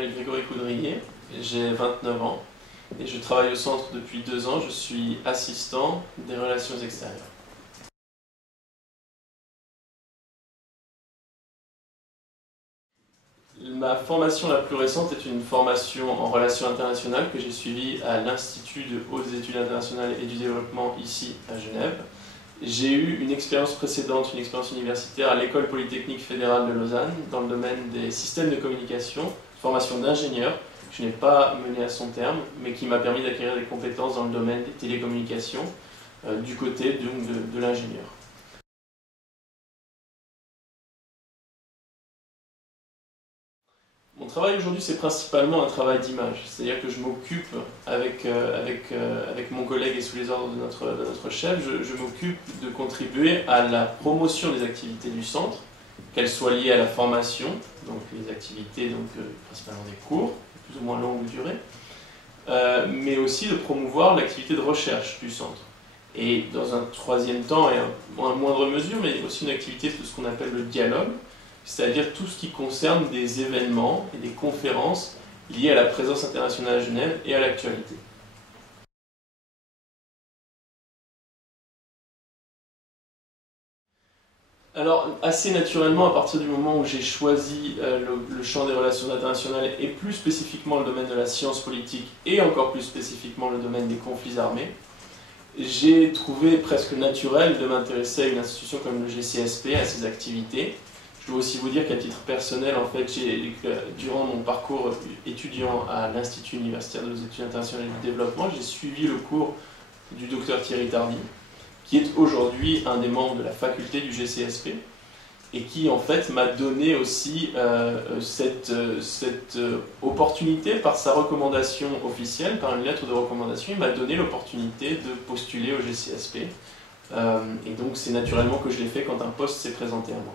m'appelle Grégory Coudrier, j'ai 29 ans et je travaille au centre depuis 2 ans. Je suis assistant des relations extérieures. Ma formation la plus récente est une formation en relations internationales que j'ai suivie à l'Institut de hautes études internationales et du développement ici à Genève. J'ai eu une expérience précédente, une expérience universitaire à l'École polytechnique fédérale de Lausanne dans le domaine des systèmes de communication, formation d'ingénieur que je n'ai pas menée à son terme, mais qui m'a permis d'acquérir des compétences dans le domaine des télécommunications du côté de l'ingénieur. Mon travail aujourd'hui, c'est principalement un travail d'image, c'est-à-dire que je m'occupe avec mon collègue et sous les ordres de notre chef, je m'occupe de contribuer à la promotion des activités du centre, qu'elles soient liées à la formation, donc les activités, principalement des cours, plus ou moins longue durée, mais aussi de promouvoir l'activité de recherche du centre. Et dans un troisième temps, et en moindre mesure, mais aussi une activité de ce qu'on appelle le dialogue, c'est-à-dire tout ce qui concerne des événements et des conférences liées à la présence internationale à Genève et à l'actualité. Alors, assez naturellement, à partir du moment où j'ai choisi le champ des relations internationales et plus spécifiquement le domaine de la science politique et encore plus spécifiquement le domaine des conflits armés, j'ai trouvé presque naturel de m'intéresser à une institution comme le GCSP, à ses activités. Je dois aussi vous dire qu'à titre personnel, en fait, durant mon parcours étudiant à l'Institut universitaire des études internationales et du développement, j'ai suivi le cours du docteur Thierry Tardy, qui est aujourd'hui un des membres de la faculté du GCSP, et qui en fait m'a donné aussi cette opportunité, par sa recommandation officielle, par une lettre de recommandation, il m'a donné l'opportunité de postuler au GCSP. Et donc c'est naturellement que je l'ai fait quand un poste s'est présenté à moi.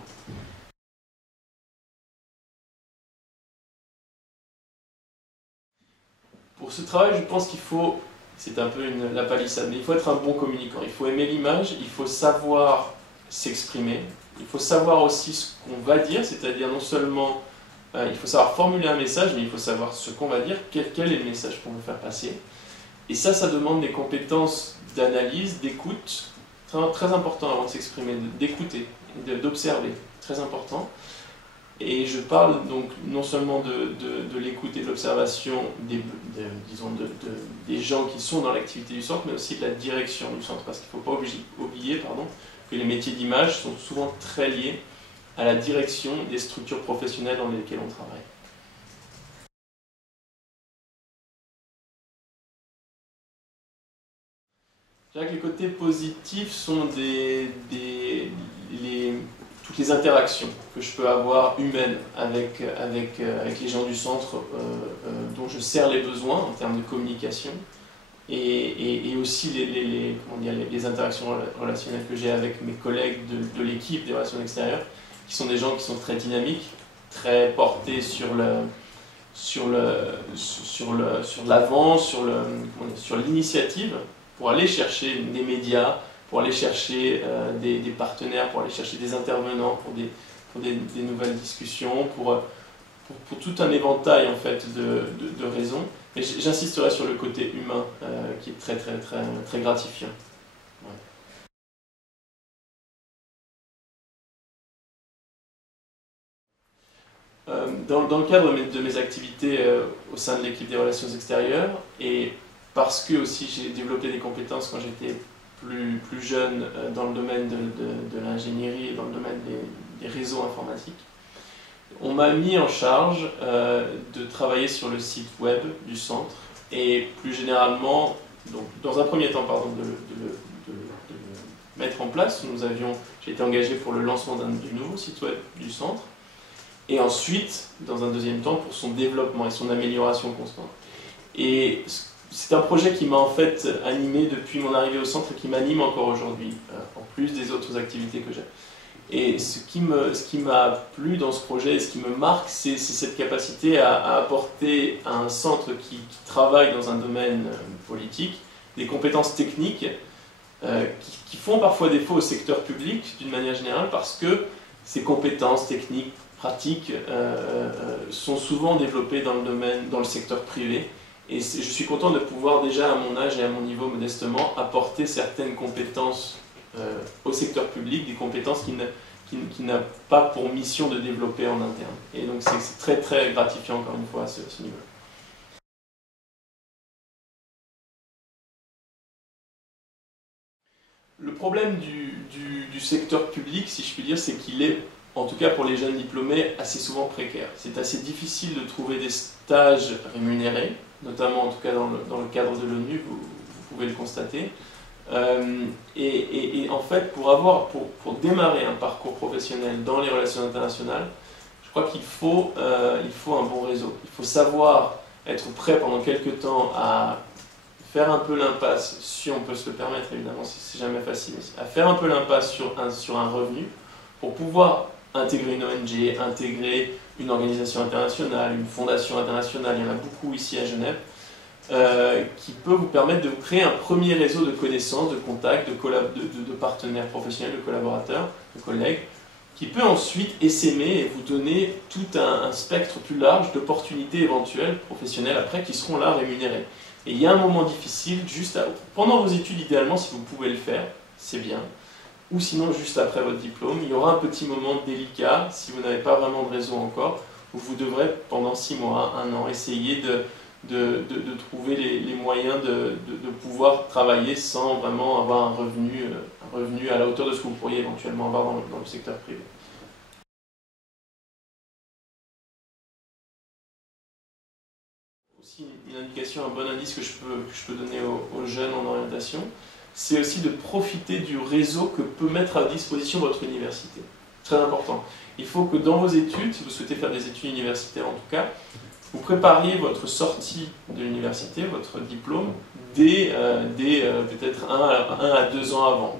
Pour ce travail, je pense qu'il faut, c'est un peu la palissade, mais il faut être un bon communicant, il faut aimer l'image, il faut savoir s'exprimer, il faut savoir aussi ce qu'on va dire, c'est-à-dire non seulement il faut savoir formuler un message, mais il faut savoir ce qu'on va dire, quel est le message qu'on veut faire passer. Et ça demande des compétences d'analyse, d'écoute, très important avant de s'exprimer, d'écouter, d'observer, très important. Et je parle donc non seulement de l'écoute et de l'observation des gens qui sont dans l'activité du centre, mais aussi de la direction du centre, parce qu'il ne faut pas oublier que les métiers d'image sont souvent très liés à la direction des structures professionnelles dans lesquelles on travaille. Je dirais que les côtés positifs sont toutes les interactions que je peux avoir humaines avec les gens du centre dont je sers les besoins en termes de communication et aussi les interactions relationnelles que j'ai avec mes collègues de l'équipe des relations extérieures qui sont des gens qui sont très dynamiques, très portés sur l'avant, sur l'initiative pour aller chercher des médias, pour aller chercher des partenaires, pour aller chercher des intervenants, pour des nouvelles discussions, pour tout un éventail en fait, de raisons. Mais j'insisterai sur le côté humain qui est très gratifiant. Ouais. Dans le cadre de mes activités au sein de l'équipe des relations extérieures, et parce que aussi j'ai développé des compétences quand j'étais plus jeune dans le domaine de l'ingénierie et dans le domaine des réseaux informatiques, on m'a mis en charge de travailler sur le site web du centre et plus généralement, donc, dans un premier temps, de le mettre en place. J'ai été engagé pour le lancement du nouveau site web du centre et ensuite, dans un deuxième temps, pour son développement et son amélioration constante. Et c'est un projet qui m'a en fait animé depuis mon arrivée au centre et qui m'anime encore aujourd'hui, en plus des autres activités que j'ai. Et ce qui m'a plu dans ce projet et ce qui me marque, c'est cette capacité à apporter à un centre qui travaille dans un domaine politique des compétences techniques qui font parfois défaut au secteur public d'une manière générale parce que ces compétences techniques pratiques sont souvent développées dans le domaine, dans le secteur privé. Et je suis content de pouvoir déjà à mon âge et à mon niveau modestement apporter certaines compétences au secteur public, des compétences qui n'a pas pour mission de développer en interne. Et donc c'est très très gratifiant encore une fois à ce niveau-là. Le problème du secteur public, si je puis dire, c'est qu'il est, en tout cas pour les jeunes diplômés, assez souvent précaire. C'est assez difficile de trouver des stages rémunérés, notamment en tout cas dans le cadre de l'ONU, vous pouvez le constater. Et en fait, pour démarrer un parcours professionnel dans les relations internationales, je crois qu'il faut un bon réseau. Il faut savoir être prêt pendant quelques temps à faire un peu l'impasse, si on peut se le permettre évidemment, c'est jamais facile, à faire un peu l'impasse sur un revenu pour pouvoir intégrer une ONG, intégrer une organisation internationale, une fondation internationale, il y en a beaucoup ici à Genève, qui peut vous permettre de vous créer un premier réseau de connaissances, de contacts, de partenaires professionnels, de collaborateurs, de collègues, qui peut ensuite essaimer et vous donner tout un spectre plus large d'opportunités éventuelles professionnelles après qui seront là rémunérées. Et il y a un moment difficile, pendant vos études idéalement, si vous pouvez le faire, c'est bien, ou sinon juste après votre diplôme, il y aura un petit moment délicat, si vous n'avez pas vraiment de réseau encore, où vous devrez pendant 6 mois, 1 an, essayer de trouver les moyens de pouvoir travailler sans vraiment avoir un revenu à la hauteur de ce que vous pourriez éventuellement avoir dans le secteur privé. Aussi une indication, un bon indice que je peux donner aux jeunes en orientation, c'est aussi de profiter du réseau que peut mettre à disposition votre université. Très important. Il faut que dans vos études, si vous souhaitez faire des études universitaires en tout cas, vous prépariez votre sortie de l'université, votre diplôme, dès peut-être 1 à 2 ans avant.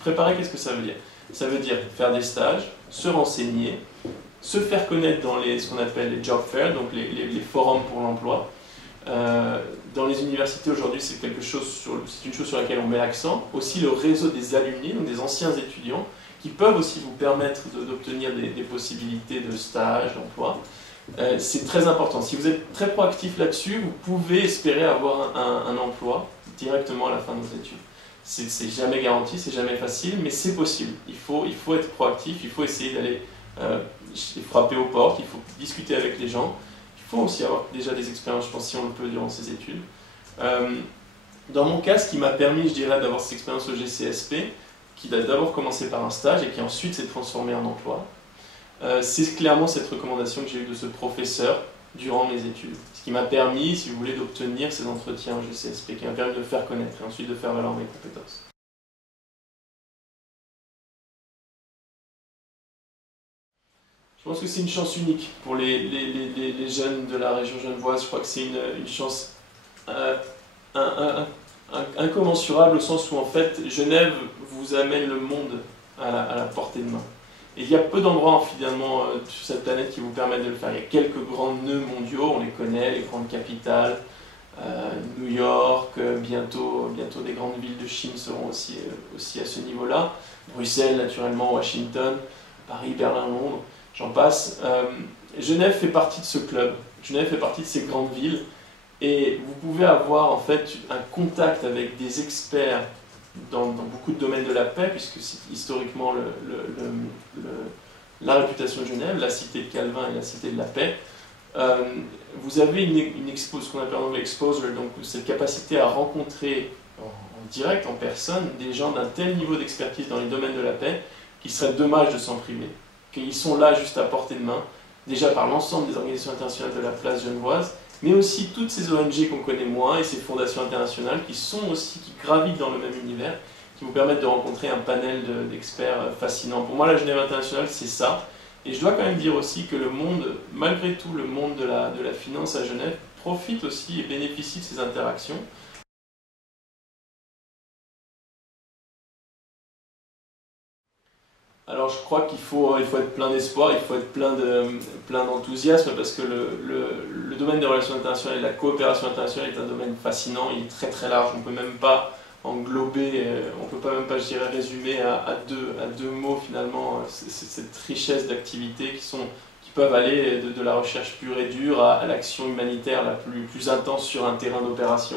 Préparer, qu'est-ce que ça veut dire? Ça veut dire faire des stages, se renseigner, se faire connaître dans ce qu'on appelle les job fairs, donc les forums pour l'emploi. Dans les universités aujourd'hui, c'est une chose sur laquelle on met l'accent. Aussi le réseau des alumni, donc des anciens étudiants, qui peuvent aussi vous permettre d'obtenir des possibilités de stage, d'emploi. C'est très important. Si vous êtes très proactif là-dessus, vous pouvez espérer avoir un emploi directement à la fin de vos études. C'est jamais garanti, c'est jamais facile, mais c'est possible. Il faut être proactif, il faut essayer d'aller frapper aux portes, il faut discuter avec les gens. Il faut aussi avoir déjà des expériences, je pense, si on le peut, durant ses études. Dans mon cas, ce qui m'a permis, je dirais, d'avoir cette expérience au GCSP, qui a d'abord commencé par un stage et qui ensuite s'est transformé en emploi, c'est clairement cette recommandation que j'ai eue de ce professeur durant mes études. Ce qui m'a permis, si vous voulez, d'obtenir ces entretiens au GCSP, qui m'a permis de me faire connaître et ensuite de faire valoir mes compétences. Je pense que c'est une chance unique pour les jeunes de la région genevoise. Je crois que c'est une chance incommensurable au sens où en fait Genève vous amène le monde à la portée de main. Et il y a peu d'endroits finalement sur cette planète qui vous permettent de le faire. Il y a quelques grands nœuds mondiaux, on les connaît, les grandes capitales, New York, bientôt des grandes villes de Chine seront aussi à ce niveau-là. Bruxelles naturellement, Washington, Paris, Berlin, Londres. J'en passe. Genève fait partie de ce club. Genève fait partie de ces grandes villes. Et vous pouvez avoir en fait un contact avec des experts dans beaucoup de domaines de la paix, puisque c'est historiquement la réputation de Genève, la cité de Calvin et la cité de la paix. Vous avez ce qu'on appelle en anglais exposure, donc cette capacité à rencontrer en direct, en personne, des gens d'un tel niveau d'expertise dans les domaines de la paix qu'il serait dommage de s'en priver. Qu'ils sont là juste à portée de main, déjà par l'ensemble des organisations internationales de la place genevoise, mais aussi toutes ces ONG qu'on connaît moins et ces fondations internationales qui gravitent dans le même univers, qui vous permettent de rencontrer un panel d'experts fascinants. Pour moi, la Genève internationale, c'est ça. Et je dois quand même dire aussi que le monde, malgré tout, le monde de la finance à Genève profite aussi et bénéficie de ces interactions. Alors je crois qu'il faut être plein d'espoir, il faut être plein d'enthousiasme parce que le domaine des relations internationales et de la coopération internationale est un domaine fascinant, il est très très large, on ne peut même pas englober, on ne peut pas même pas, je dirais, résumer à deux mots finalement cette richesse d'activités qui peuvent aller de la recherche pure et dure à l'action humanitaire la plus intense sur un terrain d'opération.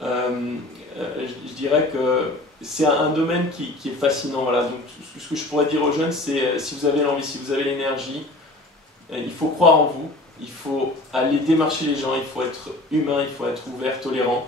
Je dirais que c'est un domaine qui est fascinant. Voilà. Donc, ce que je pourrais dire aux jeunes, c'est si vous avez l'envie, si vous avez l'énergie, il faut croire en vous, il faut aller démarcher les gens, il faut être humain, il faut être ouvert, tolérant.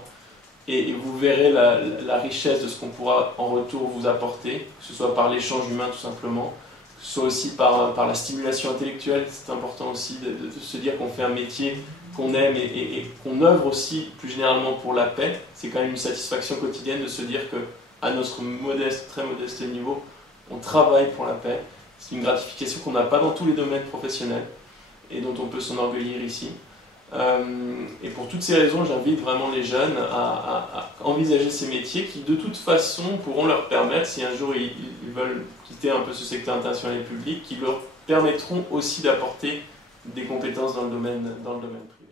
Et vous verrez la richesse de ce qu'on pourra en retour vous apporter, que ce soit par l'échange humain tout simplement, que ce soit aussi par la stimulation intellectuelle. C'est important aussi de se dire qu'on fait un métier qu'on aime et qu'on œuvre aussi plus généralement pour la paix. C'est quand même une satisfaction quotidienne de se dire qu'à notre modeste, très modeste niveau, on travaille pour la paix. C'est une gratification qu'on n'a pas dans tous les domaines professionnels et dont on peut s'enorgueillir ici. Et pour toutes ces raisons, j'invite vraiment les jeunes à envisager ces métiers qui, de toute façon, pourront leur permettre, si un jour ils veulent quitter un peu ce secteur international et public, qui leur permettront aussi d'apporter des compétences dans le domaine privé.